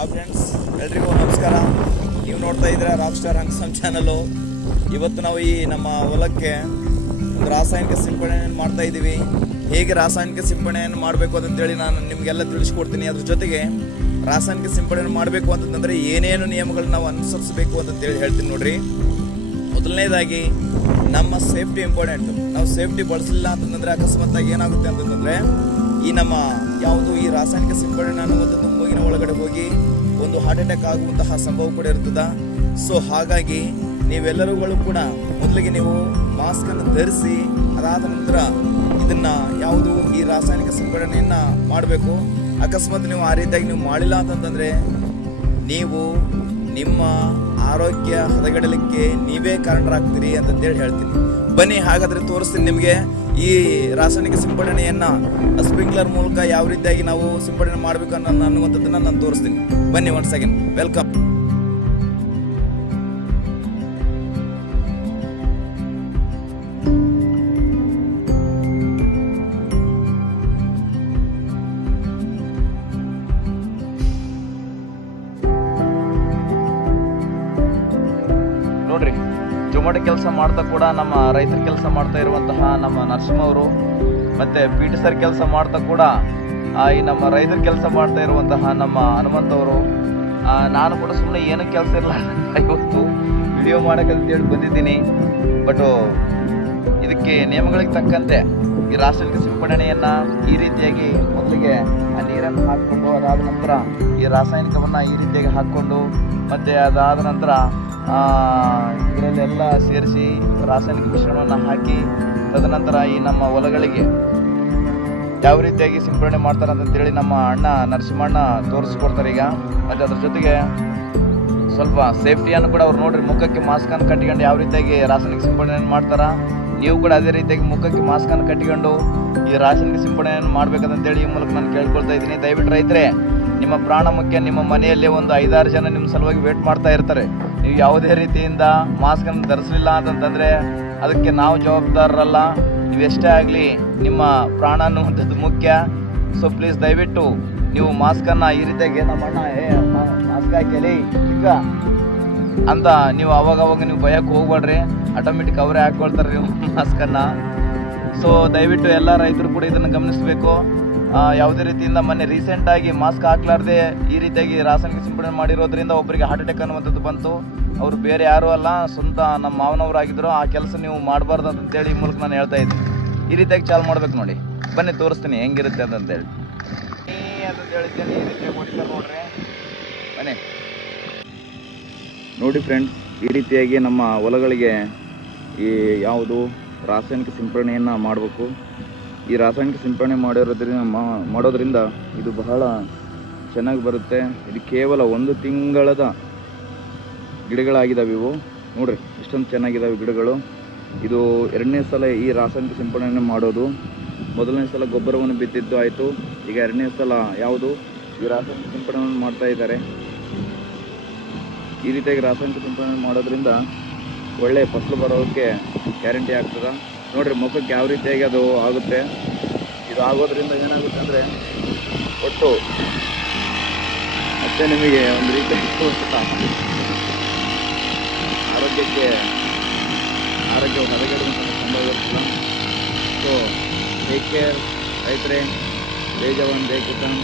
Hi friends ಎಲ್ರಿಗೂ ನಮಸ್ಕಾರ. ನೀವು ನೋಡ್ತಾ ಇದ್ದೀರಾ ರಾಕ್ ಸ್ಟಾರ್ ಹಂಗ್ಸಮ್ ಚಾನಲು. ಇವತ್ತು ನಾವು ಈ ನಮ್ಮ ಹೊಲಕ್ಕೆ ಒಂದು ರಾಸಾಯನಿಕ ಸಿಂಪಡಣೆಯನ್ನು ಮಾಡ್ತಾ ಇದ್ದೀವಿ. ಹೇಗೆ ರಾಸಾಯನಿಕ ಸಿಂಪಡಣೆಯನ್ನು ಮಾಡಬೇಕು ಅಂತೇಳಿ ನಾನು ನಿಮಗೆಲ್ಲ ತಿಳಿಸ್ಕೊಡ್ತೀನಿ. ಅದ್ರ ಜೊತೆಗೆ ರಾಸಾಯನಿಕ ಸಿಂಪಡಣೆ ಮಾಡಬೇಕು ಅಂತಂದರೆ ಏನೇನು ನಿಯಮಗಳನ್ನ ನಾವು ಅನುಸರಿಸಬೇಕು ಅಂತಂತೇಳಿ ಹೇಳ್ತೀನಿ ನೋಡ್ರಿ. ಮೊದಲನೇದಾಗಿ, ನಮ್ಮ ಸೇಫ್ಟಿ ಇಂಪಾರ್ಟೆಂಟು ನಾವು ಸೇಫ್ಟಿ ಬಳಸಲಿಲ್ಲ ಅಂತಂದ್ರೆ ಅಕಸ್ಮಾತಾಗಿ ಏನಾಗುತ್ತೆ ಅಂತಂದರೆ ಈ ನಮ್ಮ ಯಾವುದು ಈ ರಾಸಾಯನಿಕ ಸಿಂಪಡಣೆ ಒಂದು ಮೂಗಿನ ಒಳಗಡೆ ಹೋಗಿ ಒಂದು ಹಾರ್ಟ್ ಅಟ್ಯಾಕ್ ಆಗುವಂತಹ ಸಂಭವ ಕೂಡ ಇರ್ತದೆ. ಸೊ ಹಾಗಾಗಿ ನೀವೆಲ್ಲರೂಗಳು ಕೂಡ ಮೊದಲಿಗೆ ನೀವು ಮಾಸ್ಕನ್ನು ಧರಿಸಿ, ಅದಾದ ನಂತರ ಇದನ್ನ ಯಾವುದು ಈ ರಾಸಾಯನಿಕ ಸಿಂಪಡಣೆಯನ್ನ ಮಾಡಬೇಕು. ಅಕಸ್ಮಾತ್ ನೀವು ಆ ರೀತಿಯಾಗಿ ನೀವು ಮಾಡಿಲ್ಲ ಅಂತಂದ್ರೆ ನೀವು ನಿಮ್ಮ ಆರೋಗ್ಯ ಹದಗೆಡಲಿಕ್ಕೆ ನೀವೇ ಕಾರಣರಾಗ್ತೀರಿ ಅಂತಂದೇಳಿ ಹೇಳ್ತೀನಿ. ಬನ್ನಿ, ಹಾಗಾದ್ರೆ ತೋರಿಸ್ತೀನಿ ನಿಮಗೆ ಈ ರಾಸಾಯನಿಕ ಸಿಂಪಡಣೆಯನ್ನು ಸ್ಪ್ರಿಂಕ್ಲರ್ ಮೂಲಕ ಯಾವ ರೀತಿಯಾಗಿ ನಾವು ಸಿಂಪಡಣೆ ಮಾಡಬೇಕು ಅನ್ನೋ ಅನ್ನುವಂಥದ್ದನ್ನು ನಾನು ತೋರಿಸ್ತೀನಿ. ಬನ್ನಿ ಒನ್ ಸೆಕೆಂಡ್ ವೆಲ್ಕಮ್ ನೋಡ್ರಿ ಜೊಮಾಟೊ ಕೆಲಸ ಮಾಡ್ತಾ ಕೂಡ ನಮ್ಮ ರೈತರ ಕೆಲಸ ಮಾಡ್ತಾ ಇರುವಂತಹ ನಮ್ಮ ನರಸಿಂಹವರು ಮತ್ತು ಪಿ ಟಿ ಸರ್ ಕೆಲಸ ಮಾಡ್ತಾ ಕೂಡ ಈ ನಮ್ಮ ರೈತರ ಕೆಲಸ ಮಾಡ್ತಾ ಇರುವಂತಹ ನಮ್ಮ ಹನುಮಂತವರು ನಾನು ಕೂಡ ಸುಮ್ಮನೆ ಏನು ಕೆಲಸ ಇಲ್ಲ ಇವತ್ತು ವಿಡಿಯೋ ಮಾಡಕ್ಕಂತೇಳಿ ಬಂದಿದ್ದೀನಿ. ಬಟ್ ಇದಕ್ಕೆ ನಿಯಮಗಳಿಗೆ ತಕ್ಕಂತೆ ಈ ರಾಸಾಯನಿಕ ಸಿಂಪಡಣೆಯನ್ನ ಈ ರೀತಿಯಾಗಿ ಮೊದಲಿಗೆ ಆ ನೀರನ್ನು ಹಾಕ್ಕೊಂಡು ಅದಾದ ನಂತರ ಈ ರಾಸಾಯನಿಕವನ್ನ ಈ ರೀತಿಯಾಗಿ ಹಾಕ್ಕೊಂಡು, ಮತ್ತೆ ಅದಾದ ನಂತರ ಇದರಲ್ಲೆಲ್ಲ ಸೇರಿಸಿ ರಾಸಾಯನಿಕ ಮಿಶ್ರಣವನ್ನು ಹಾಕಿ, ತದನಂತರ ಈ ನಮ್ಮ ಹೊಲಗಳಿಗೆ ಯಾವ ರೀತಿಯಾಗಿ ಸಿಂಪಡಣೆ ಮಾಡ್ತಾರೆ ಅಂತೇಳಿ ನಮ್ಮ ಅಣ್ಣ ನರಸಿಂಹಣ್ಣ ತೋರಿಸ್ಕೊಡ್ತಾರೆ ಈಗ. ಮತ್ತು ಅದ್ರ ಜೊತೆಗೆ ಸ್ವಲ್ಪ ಸೇಫ್ಟಿಯನ್ನು ಕೂಡ ಅವ್ರು ನೋಡ್ರಿ, ಮುಖಕ್ಕೆ ಮಾಸ್ಕ್ ಅನ್ನು ಕಟ್ಟಿಕೊಂಡು ಯಾವ ರೀತಿಯಾಗಿ ರಾಸಾಯನಿಕ ಸಿಂಪಡಣೆಯನ್ನು ಮಾಡ್ತಾರೆ. ನೀವು ಕೂಡ ಅದೇ ರೀತಿಯಾಗಿ ಮುಖಕ್ಕೆ ಮಾಸ್ಕ್ ಅನ್ನು ಕಟ್ಟಿಕೊಂಡು ಈ ರಾಸಾಯನಿಕ ಸಿಂಪಡಣೆಯನ್ನು ಮಾಡ್ಬೇಕಂತೇಳಿ ಈ ಮೂಲಕ ನಾನು ಕೇಳ್ಕೊಳ್ತಾ ಇದ್ದೀನಿ. ದಯವಿಟ್ಟು ರೈತರೆ, ನಿಮ್ಮ ಪ್ರಾಣ ಮುಖ್ಯ ನಿಮ್ಮ ಮನೆಯಲ್ಲೇ ಒಂದು ಐದಾರು ಜನ ನಿಮ್ಮ ಸಲುವಾಗಿ ವೇಟ್ ಮಾಡ್ತಾ ಇರ್ತಾರೆ. ಯಾವುದೇ ರೀತಿಯಿಂದ ಮಾಸ್ಕ್ ಅನ್ನು ಧರಿಸಲಿಲ್ಲ ಅಂತಂತಂದ್ರೆ ಅದಕ್ಕೆ ನಾವು ಜವಾಬ್ದಾರರಲ್ಲ. ನೀವೆಷ್ಟೇ ಆಗಲಿ ನಿಮ್ಮ ಪ್ರಾಣ ಅನ್ನುವಂಥದ್ದು ಮುಖ್ಯ. ಸೊ ಪ್ಲೀಸ್ ದಯವಿಟ್ಟು ನೀವು ಮಾಸ್ಕನ್ನು ಈ ರೀತಿಯಾಗಿ ನಮ್ಮ ಅಣ್ಣ, ಏ ಮಾಸ್ಕ್ ಹಾಕಲಿ ಈಗ ಅಂತ ನೀವು ಅವಾಗ ಅವಾಗ ನೀವು ಭಯಕ್ಕೆ ಹೋಗ್ಬೇಡ್ರಿ. ಆಟೋಮೆಟಿಕ್ ಅವರೇ ಹಾಕ್ಕೊಳ್ತಾರೆ ನೀವು ಮಾಸ್ಕನ್ನು ಸೊ ದಯವಿಟ್ಟು ಎಲ್ಲ ರೈತರು ಕೂಡ ಇದನ್ನು ಗಮನಿಸಬೇಕು. ಯಾವುದೇ ರೀತಿಯಿಂದ ಮೊನ್ನೆ ರೀಸೆಂಟಾಗಿ ಮಾಸ್ಕ್ ಹಾಕ್ಲಾರ್ದೆ ಈ ರೀತಿಯಾಗಿ ರಾಸಾಯನಿಕ ಸಿಂಪಡಣೆ ಮಾಡಿರೋದ್ರಿಂದ ಒಬ್ಬರಿಗೆ ಹಾರ್ಟ್ ಅಟ್ಯಾಕ್ ಅನ್ನುವಂಥದ್ದು ಬಂತು. ಅವರು ಬೇರೆ ಯಾರೂ ಅಲ್ಲ, ಸ್ವಂತ ನಮ್ಮ ಮಾವನವರಾಗಿದ್ದರು ಆ ಕೆಲಸ ನೀವು ಮಾಡಬಾರ್ದು ಅಂತೇಳಿ ಈ ಮೂಲಕ ನಾನು ಹೇಳ್ತಾ ಇದ್ದೀನಿ. ಈ ರೀತಿಯಾಗಿ ಚಾಲು ಮಾಡ್ಬೇಕು ನೋಡಿ. ಬನ್ನಿ, ತೋರಿಸ್ತೀನಿ ಹೆಂಗಿರುತ್ತೆ ಅಂತಂತೇಳಿ. ಅಂತ ಹೇಳಿದ್ದೇನೆ ಈ ಬನ್ನಿ. ನೋಡಿ ಫ್ರೆಂಡ್ಸ್ ಈ ರೀತಿಯಾಗಿ ನಮ್ಮ ಹೊಲಗಳಿಗೆ ಈ ಯಾವುದು ರಾಸಾಯನಿಕ ಸಿಂಪಡಣೆಯನ್ನು ಮಾಡಬೇಕು. ಈ ರಾಸಾಯನಿಕ ಸಿಂಪಡಣೆ ಮಾಡಿರೋದ್ರಿಂದ ಮಾಡೋದ್ರಿಂದ ಇದು ಬಹಳ ಚೆನ್ನಾಗಿ ಬರುತ್ತೆ. ಇದು ಕೇವಲ ಒಂದು ತಿಂಗಳದ ಗಿಡಗಳಾಗಿದ್ದಾವೆ ಇವು. ನೋಡ್ರಿ, ಎಷ್ಟೊಂದು ಚೆನ್ನಾಗಿದ್ದಾವೆ ಗಿಡಗಳು. ಇದು ಎರಡನೇ ಸಲ ಈ ರಾಸಾಯನಿಕ ಸಿಂಪಡಣೆ ಮಾಡೋದು. ಮೊದಲನೇ ಸಲ ಗೊಬ್ಬರವನ್ನು ಬಿದ್ದಿದ್ದು ಆಯಿತು. ಈಗ ಎರಡನೇ ಸಲ ಯಾವುದು? ಈ ರಾಸಾಯನಿಕ ಸಿಂಪಡಣೆ ಮಾಡ್ತಾ ಇದ್ದಾರೆ. ಈ ರೀತಿಯಾಗಿ ರಾಸಾಯನಿಕ ಸಿಂಪಡಣೆ ಮಾಡೋದ್ರಿಂದ ಒಳ್ಳೆಯ ಫಸಲು ಬರೋದಕ್ಕೆ ಗ್ಯಾರಂಟಿ ಆಗ್ತದೆ. ನೋಡ್ರಿ ಮುಖಕ್ಕೆ ಯಾವ ರೀತಿಯಾಗಿ ಅದು ಆಗುತ್ತೆ. ಇದು ಆಗೋದ್ರಿಂದ ಏನಾಗುತ್ತೆ ಅಂದರೆ ಒಟ್ಟು ಮತ್ತೆ ನಿಮಗೆ ಒಂದು ರೀತಿ ಆರೋಗ್ಯಕ್ಕೆ ಆರೋಗ್ಯ ಹದಗೆಡುವಂಥ ಸಂಭವ ಇರುತ್ತಲ್ಲ. ಸೊ ಟೇಕ್ ಕೇರ್ ರೈತರೇ ಜೈ ಜವಾನ್ ಜೈ ಕಿಸಾನ್